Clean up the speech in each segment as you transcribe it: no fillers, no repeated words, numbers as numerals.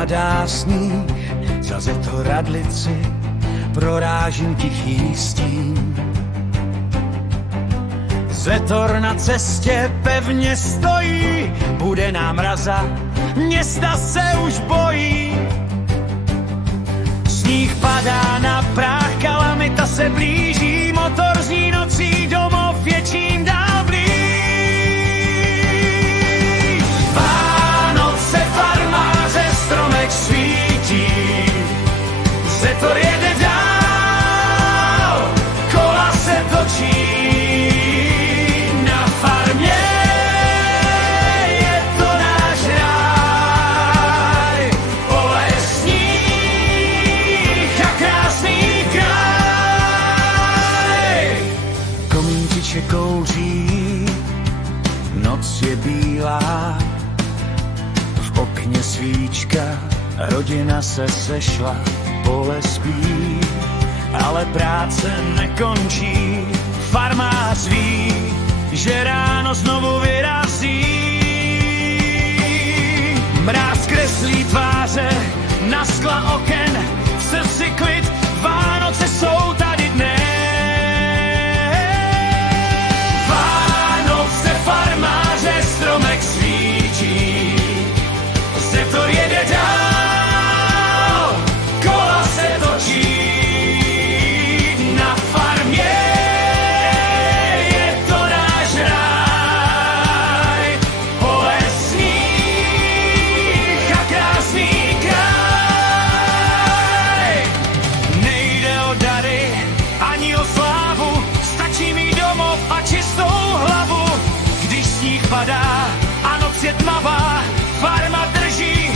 padá sníh, za Zetoradlici prorážím tichý stín. Zetor na cestě pevně stojí, bude nám mraza, města se už bojí. Sníh padá na práh, kalamita se blíží, motor zní nocí, domov je čím dál blíž. Vánoce, farmáře, stromek svítí, Zetor jede dál, kola se točí. Kouří, noc je bílá, v okně svíčka, rodina se sešla, pole spí, ale práce nekončí, farmář ví, že ráno znovu vyrazí. Mráz kreslí tváře na skla oken, v srdci klid, Vánoce jsou tady dnes. Stromek svítí, Zetor jede dál, kola se točí, na farmě je to náš ráj, pole sníh a krásný kraj. Nejde o dary ani o slávu, stačí mít domov a čistou hlavu. Když sníh padá a noc je tmavá, farma drží,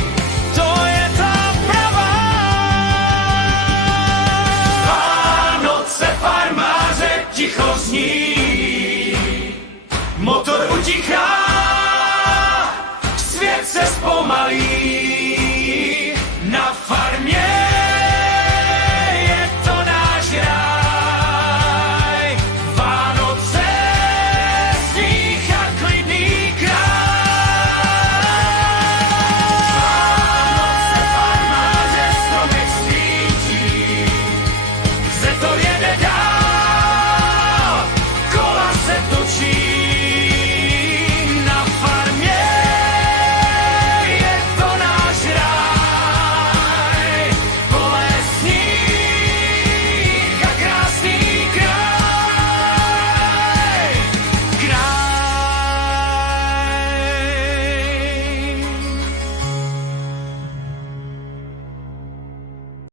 to je ta pravá. Vánoce, farmáře, ticho zní, motor utichá, svět se zpomalí.